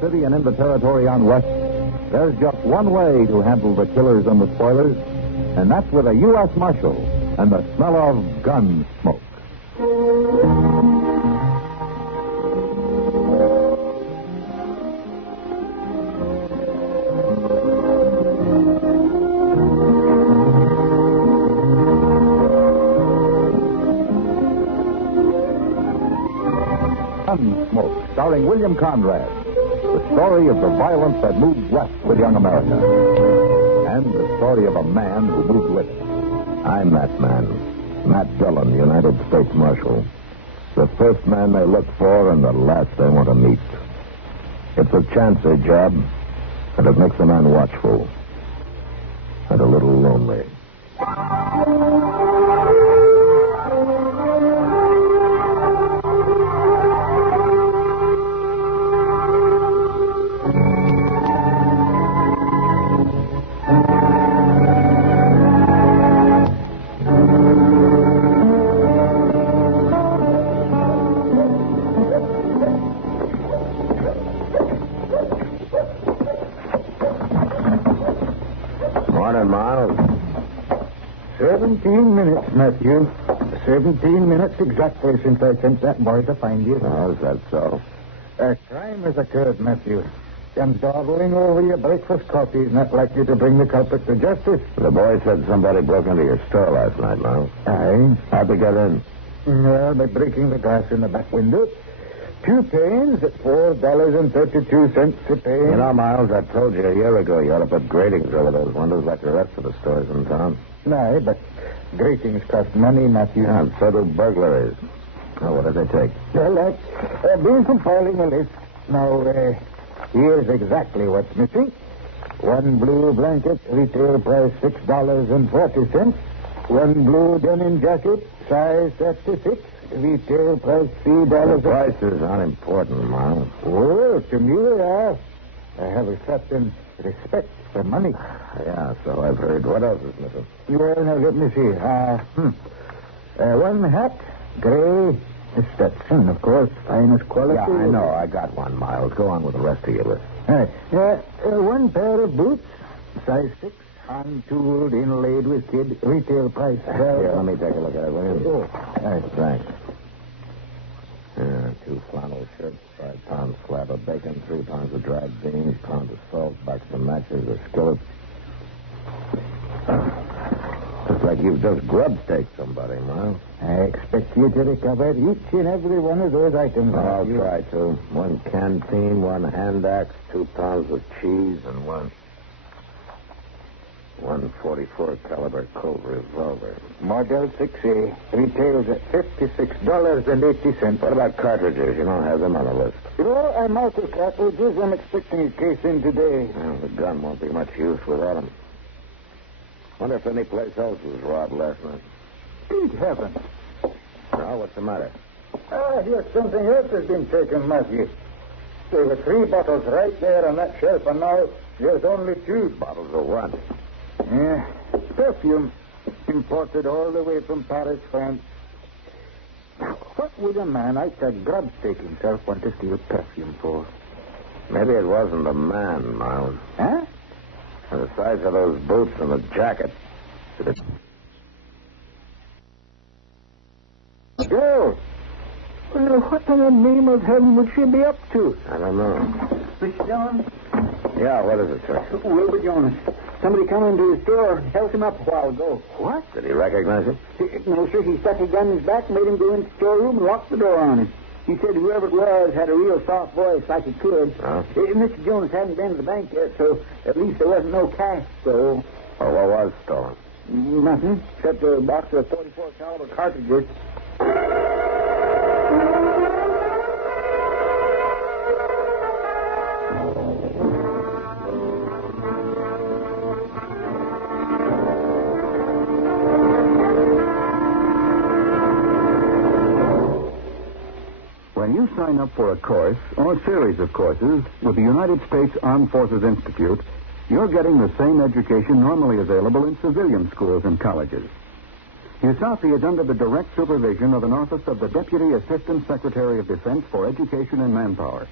city and in the territory on West, there's just one way to handle the killers and the spoilers, and that's with a U.S. Marshal and the smell of Gunsmoke. Gunsmoke, starring William Conrad. The story of the violence that moved west with young America. And the story of a man who moved with it. I'm that man. Matt Dillon, United States Marshal. The first man they look for and the last they want to meet. It's a chancy job, and it makes a man watchful. And a little lonely. Morning, Miles. 17 minutes, Matthew. 17 minutes exactly since I sent that boy to find you. Oh, is that so? A crime has occurred, Matthew. And dawdling over your breakfast coffee is not likely to bring the culprit to justice. The boy said somebody broke into your store last night, Miles. Aye. How'd they get in? Well, by breaking the glass in the back window. 2 panes at $4.32 a pane. You know, Miles, I told you a year ago you ought to put gratings over those windows like the rest of the stores in town. Aye, but gratings cost money, Matthew. Yeah, and so do burglaries. Oh, what did they take? Well, I've been compiling a list. Now, here's exactly what's missing. 1 blue blanket, retail price $6.40. 1 blue denim jacket, size 36, retail price $3. The prices aren't important, Miles. Oh, to me they are. I have a certain respect for money. Yeah, so I've heard. What else is missing? Well, now, let me see. 1 hat, gray, Stetson, of course, finest quality. Yeah, I know. I got one, Miles. Go on with the rest of your list. 1 pair of boots, size 6, hand-tooled, inlaid with kid, retail price. Here, let me take a look at it, will you? Oh, Thanks. 2 flannel shirts, 5 pounds slab of bacon, 3 pounds of dried beans, pound of salt, box of matches, a skillet. Looks like you've just grub staked somebody, Miles. I expect you to recover each and every one of those items. I'll try to. 1 canteen, 1 hand axe, 2 pounds of cheese, and 1 .44 caliber Colt revolver. Model 6A, retails at $56.80. What about cartridges? You don't have them on the list. I'm out of cartridges. I'm expecting a case in today. Well, the gun won't be much use without them. Wonder if any place else was robbed last night. Good heavens. Now, what's the matter? Here's something else has been taken, Matthew. There were 3 bottles right there on that shelf, and now there's only 2. Bottles of what? Yeah, perfume. Imported all the way from Paris, France. Now, what would a man like to grub stake himself want to steal perfume for? Maybe it wasn't a man, Miles. Huh? And the size of those boots and the jacket. Girl! Well, what in the name of heaven would she be up to? I don't know. Mr. Dillon? Yeah, what is it, sir? Wilbur Jonas. Somebody come into his store and held him up a while ago. What? Did he recognize it? No, sir. He stuck a gun in his back, made him go into the storeroom, and locked the door on him. He said whoever it was had a real soft voice like he could. Huh? Mr. Jonas hadn't been to the bank yet, so at least there wasn't no cash stolen. Well, what was stolen? Nothing, except a box of 44 caliber cartridges. When you sign up for a course or series of courses with the United States Armed Forces Institute, you're getting the same education normally available in civilian schools and colleges. USAFI is under the direct supervision of an office of the Deputy Assistant Secretary of Defense for Education and Manpower.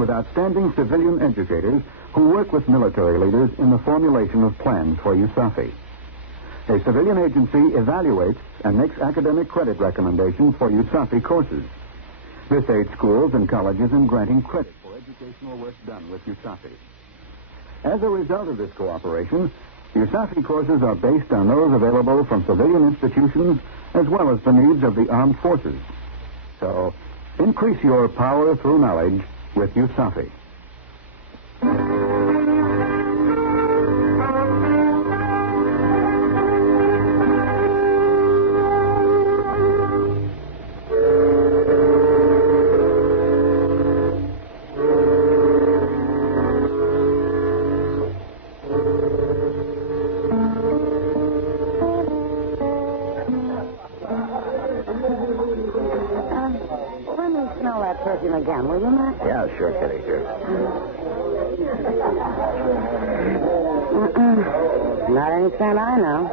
with outstanding civilian educators who work with military leaders in the formulation of plans for USAFI. A civilian agency evaluates and makes academic credit recommendations for USAFI courses. This aids schools and colleges in granting credit for educational work done with USAFI. As a result of this cooperation, USAFI courses are based on those available from civilian institutions as well as the needs of the armed forces. So, increase your power through knowledge with USAFI. Again, will you, Matt? Yeah, sure, Kitty, sure. Not any scent I know.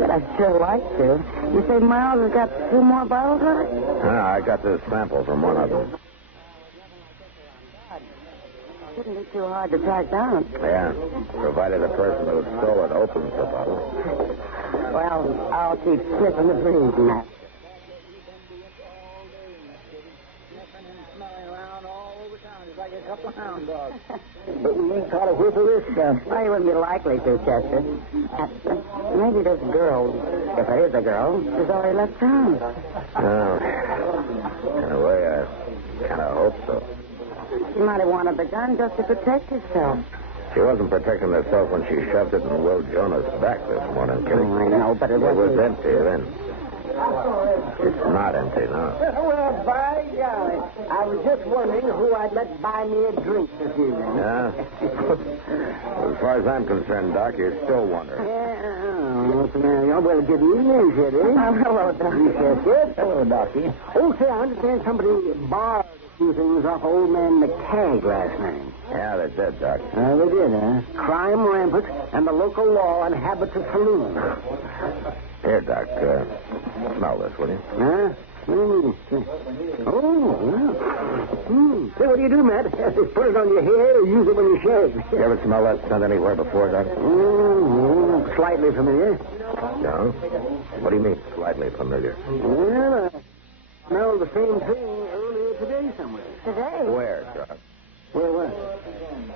But I'd sure like to. You say Miles has got 2 more bottles, right? I got this sample from one of them. Shouldn't be too hard to track down. Yeah, provided the person who stole it opens the bottle. Well, I'll keep sniffing the breeze, Matt. Like a couple of hound dogs. But we ain't caught a whiff of this stuff. Well, you wouldn't be likely to, Chester. Maybe this girl, if there is a girl, has already left town. Oh, in a way, I kind of hope so. She might have wanted the gun just to protect herself. She wasn't protecting herself when she shoved it in Will Jonas' back this morning, Kitty. Oh, I know, but it was empty then. It's not empty now. Well, by golly. I was just wondering who I'd let buy me a drink this evening. Yeah? As far as I'm concerned, Doc, you're still wondering. Yeah, what's the matter? Well, good evening, Kitty. Hello, Doc. Yes, yes. Hello, Docky. Oh, say, I understand somebody borrowed a few things off old man McCagg last night. Yeah, they did, Doc. They did, huh? Crime rampant and the local law inhabits a saloon. Here, Doc, smell this, will you? Huh? Oh, yeah. Say, what do you do, Matt? Put it on your hair or use it when you shave? You ever smell that scent anywhere before, Doc? Slightly familiar. No? What do you mean, slightly familiar? Well, I smelled the same thing earlier today somewhere. Today? Where, Doc? Where what?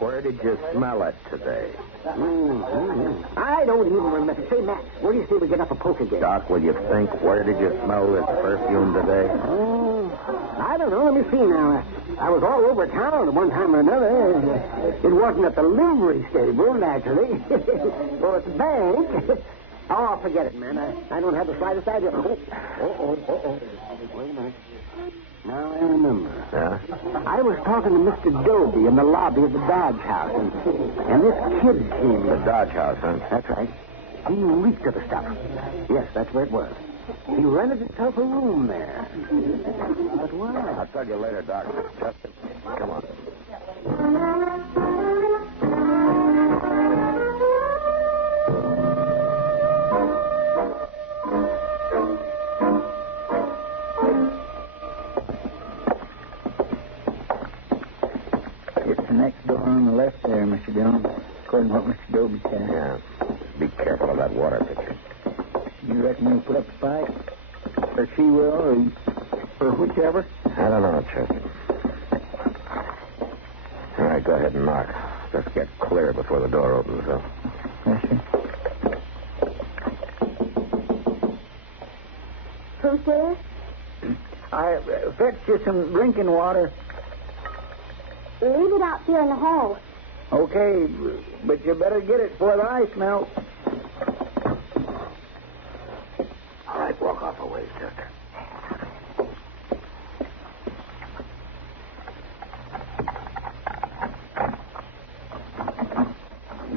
Where did you smell it today? I don't even remember. Say, Matt, where do you say we get up a poker game? Doc, will you think? Where did you smell this perfume today? I don't know. Let me see now. I was all over town at one time or another. It wasn't at the livery stable, naturally. Or at the bank. Oh, forget it, man. I don't have the slightest idea. Wait a minute. Now I remember. Yeah? I was talking to Mr. Doby in the lobby of the Dodge House, and this kid came The in. Dodge House, huh? That's right. He reeked of the stuff. Yes, that's where it was. He rented himself a room there. But why? I'll tell you later, Doc. Justin, come on. Next door on the left there, Mr. Dillon, according to what Mr. Doby said. Yeah. Be careful of that water pitcher. You reckon he'll put up a fight? Or she will, or whichever? I don't know, Chester. All right, go ahead and knock. Let's get clear before the door opens, huh? Yes, sir. Who's there? I fetched you some drinking water. Leave it out there in the hall. Okay, but you better get it before the ice melts. All right, walk off a ways, Chester.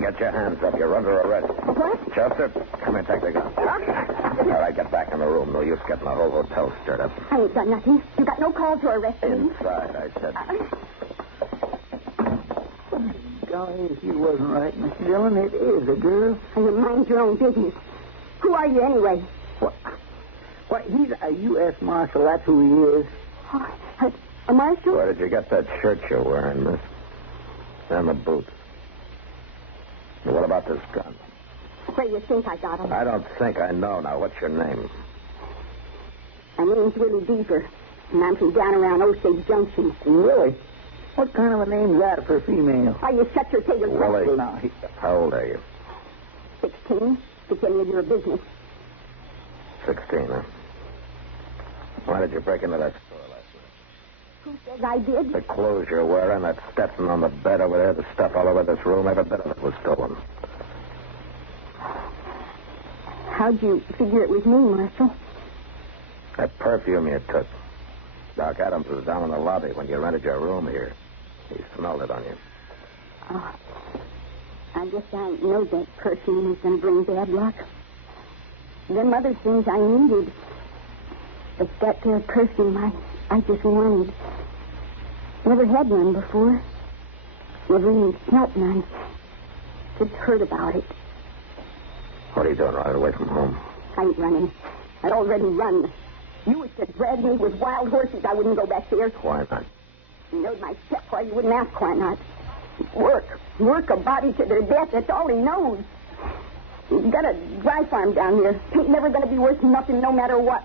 Get your hands up. You're under arrest. What? Chester, come here, take the gun. All right, get back in the room. No use getting the whole hotel stirred up. I ain't done nothing. You got no call to arrest me. Inside, I said. Golly, if you wasn't right, Mr. Dillon, it is a girl. You mind your own business. Who are you anyway? What? He's a U.S. Marshal. That's who he is. Oh, Marshal? Where did you get that shirt you're wearing, miss? And the boots. And what about this gun? Where do you think I got 'em? I don't think I know. Now, what's your name? My name's Willie Beaver, and I'm from down around Osage Junction. Willie? What kind of a name's that for a female? Why, you shut your tail, you Willie. rascal. Now, How old are you? 16. If any of your business. 16, huh? Why did you break into that store last night? Who says I did? The clothes you're wearing, that Stetson on the bed over there, the stuff all over this room, every bit of it was stolen. How'd you figure it was me, Marshal? That perfume you took. Doc Adams was down in the lobby when you rented your room here. He smelled it on you. Oh, I guess I know that perfume was going to bring bad luck. Them other things I needed. But that there perfume I just wanted. Never had none before. Never even smelt none. Just heard about it. What are you doing, running away from home? I ain't running. I'd already run. You was to drag me with wild horses. I wouldn't go back there. Why not? You knowed my stepfather. You wouldn't ask why not. Work a body to their death. That's all he knows. He's got a dry farm down here. Ain't never going to be worth nothing no matter what.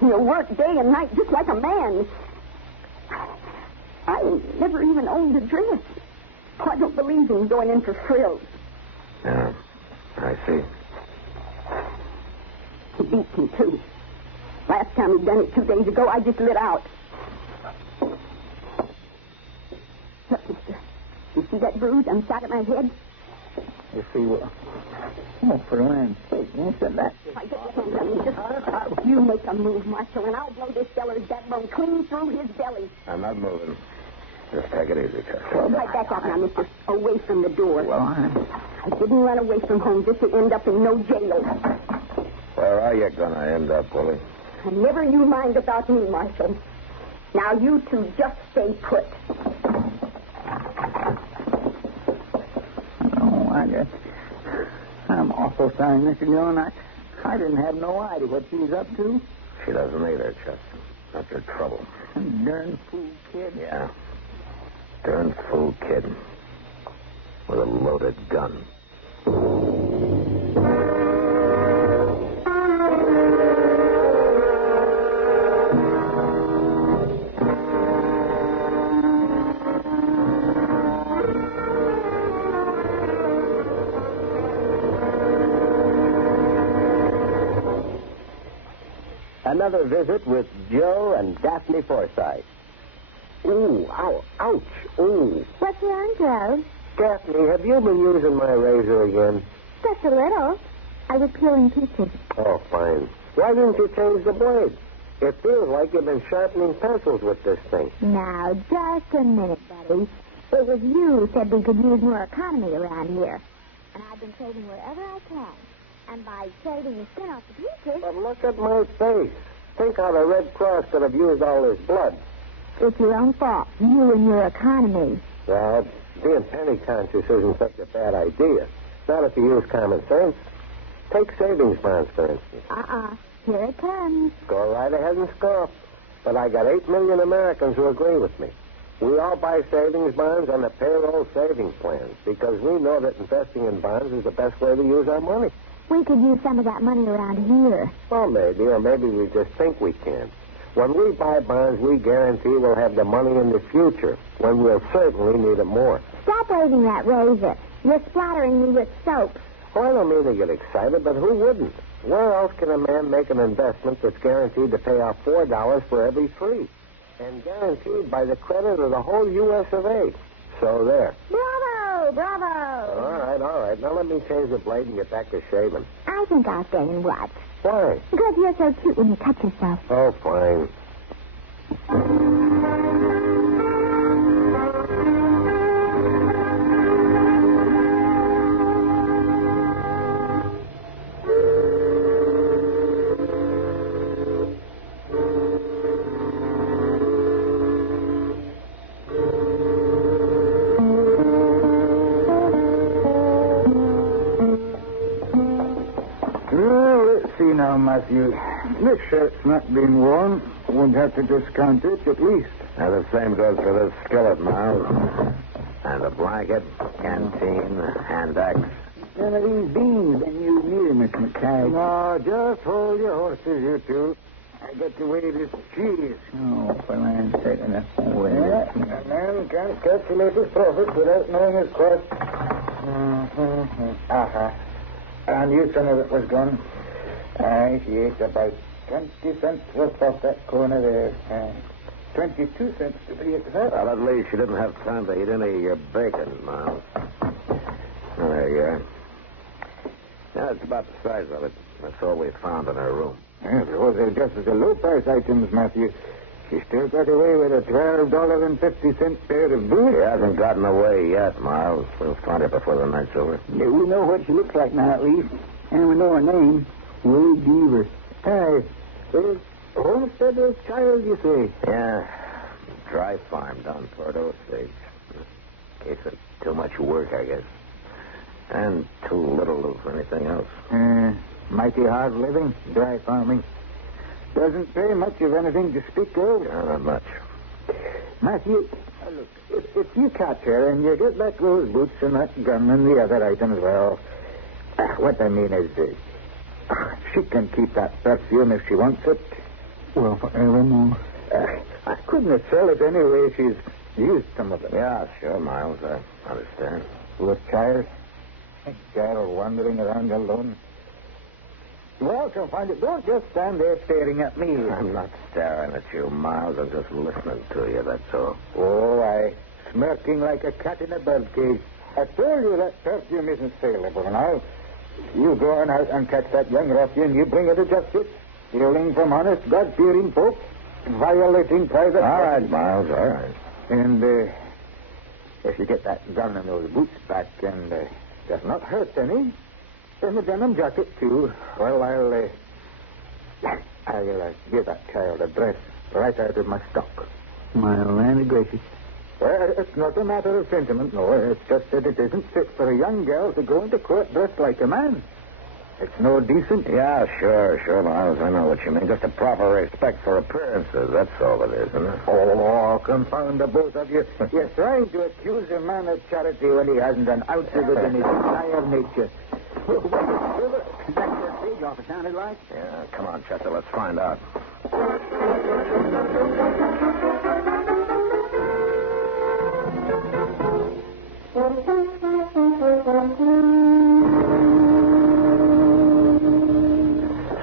He'll work day and night just like a man. I ain't never even owned a dress. Oh, I don't believe in going in for frills. Yeah, I see. He beats me, too. Last time he done it 2 days ago, I just lit out. Look, mister. You see that bruise on the side of my head? you see what... Oh, for land's sake, answer that. If I get your hands on me, just you make a move, Marshal, and I'll blow this feller's backbone clean through his belly. I'm not moving. Just take it easy, Chester. Right back out now, mister. Away from the door. Well, I didn't run away from home just to end up in no jail. Where are you going to end up, Willie? And never you mind about me, Marshal. Now you two just stay put. Oh, I guess I'm awful sorry, Mr. Dillon. I didn't have no idea what she was up to. She doesn't either, Chester. Not your trouble. Darn fool kid. Yeah. Darn fool kid. With a loaded gun. Another visit with Joe and Daphne Forsythe. Ooh, ow, ouch, ooh. What's wrong, Joe? Daphne, have you been using my razor again? Just a little. I was peeling peaches. Oh, fine. Why didn't you change the blade? It feels like you've been sharpening pencils with this thing. Now, just a minute, buddy. It was you who said we could use more economy around here. And I've been saving wherever I can. And by shaving the skin off the peaches... But look at my face. Think how the Red Cross could have used all this blood. It's your own fault. You and your economy. Well, being penny conscious isn't such a bad idea. Not if you use common sense. Take savings bonds, for instance. Here it comes. Go right ahead and scoff. But I got 8 million Americans who agree with me. We all buy savings bonds on the payroll savings plans because we know that investing in bonds is the best way to use our money. We could use some of that money around here. Well, maybe, or maybe we just think we can. When we buy bonds, we guarantee we'll have the money in the future, when we'll certainly need it more. Stop waving that razor. You're splattering me with soap. Well, I don't mean to get excited, but who wouldn't? Where else can a man make an investment that's guaranteed to pay off $4 for every 3? And guaranteed by the credit of the whole U.S. of A. So there. Bravo! Bravo! All right. Now let me change the blade and get back to shaving. I think I'll stay and watch. Why? Because you're so cute when you cut yourself. Oh, fine. Now, Matthew, this shirt's not been worn. Won't have to discount it, at least Now, the same goes for this skillet, Miles. And the blanket, canteen, hand axe. None of these beans been used neither, Miss McCagg. No, just hold your horses, you two. I got to weigh this cheese. Oh, for land's sake, that's way. Yeah, a man can't calculate his profit without knowing his cost. And you son of it was gone. She ate about 20 cents worth off that corner there. 22 cents to be exact. Well, at least she didn't have time to eat any of your bacon, Miles. Oh, there you are. Yeah, it's about the size of it. That's all we found in her room. Yeah, those are just the low-price items, Matthew. She still got away with a $12.50 pair of boots. She hasn't gotten away yet, Miles. We'll find her before the night's over. Yeah, we know what she looks like now, at least. And we know her name. Wade Beaver. Hey, homesteader's child, you say? Yeah. Dry farm down toward Osage. Case of too much work, I guess. And too little of anything else. Mighty hard living, dry farming. Doesn't pay much of anything to speak of. Not much. Matthew, look, if you catch her and you get back those boots and that gun and the other items, well, what I mean is she can keep that perfume if she wants it. Well, forevermore. I couldn't sell it anyway. She's used some of it. Yeah, sure, Miles. I understand. Poor child. Child wandering around alone. Well, come find it. Don't just stand there staring at me. I'm not staring at you, Miles. I'm just listening to you, that's all. Oh, smirking like a cat in a birdcage. I told you that perfume isn't saleable now. You go on out and catch that young ruffian. You bring her to justice. Stealing from honest, God-fearing folk. Violating private... All right, Miles, all right. And if you get that gun and those boots back and does not hurt any... And the denim jacket, too. Well, I'll give that child a dress right out of my stock. My land gracious. Well, it's not a matter of sentiment, no. It's just that it isn't fit for a young girl to go into court dressed like a man. It's no decent. Yeah, sure, Miles. I know what you mean. Just a proper respect for appearances. That's all it is, isn't it? Oh, confound the both of you. You're trying to accuse a man of charity when he hasn't an ounce of it in his entire nature. That's your stage off, it sounded like. Yeah, come on, Chester. Let's find out.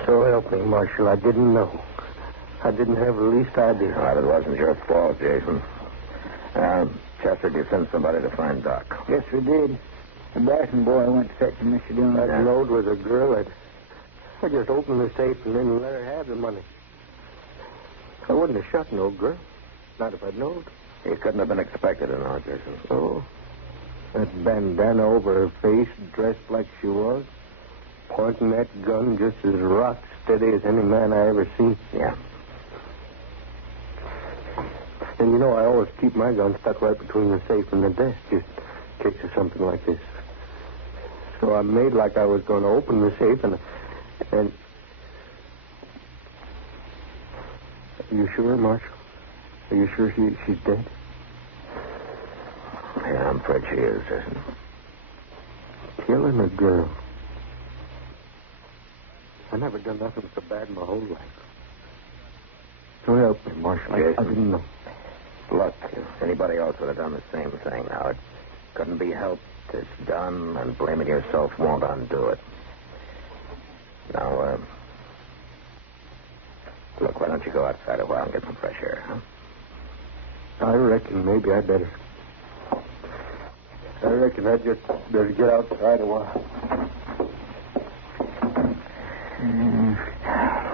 So help me, Marshal. I didn't know. I didn't have the least idea. Well, it wasn't your fault, Jason. Chester, did you send somebody to find Doc? Yes, we did. The Bryson boy went to fetch him, Mr. Dillon. That load was a girl. I just opened the safe and then let her have the money. I wouldn't have shot no girl. Not if I'd known. He couldn't have been expected to know, Jason. Oh. That bandana over her face, dressed like she was, pointing that gun just as rock steady as any man I ever seen. Yeah. And you know, I always keep my gun stuck right between the safe and the desk, just in case of something like this. So I made like I was going to open the safe, and are you sure, Marshal? Are you sure she's dead? Yeah, I'm afraid she is, Jason. Killing a girl. I never done nothing so bad in my whole life. So help me, Marshal. I didn't know. Look, if anybody else would have done the same thing, now it couldn't be helped. It's done, and blaming yourself won't undo it. Now, look, why don't you go outside a while and get some fresh air, huh? I reckon maybe I better. I reckon I just better get outside a while.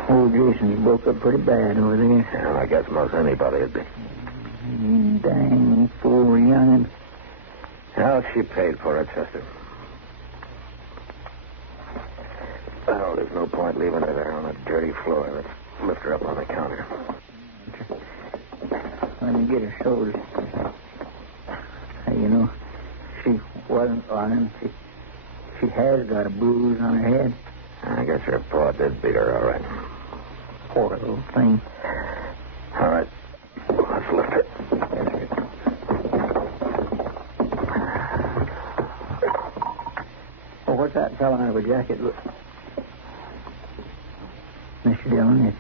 Old Jason's broke up pretty bad over there. Yeah, I guess most anybody would be. Dang fool young'un. Well, she paid for it, Chester. Well, there's no point leaving her there on a dirty floor. Let's lift her up on the counter. Let me get her shoulders. Hey, you know, she wasn't lying. She has got a bruise on her head. I guess her paw did beat her, all right. Poor little thing. All right. Let's lift her. what's that fellow out of a jacket? Mr. Dillon,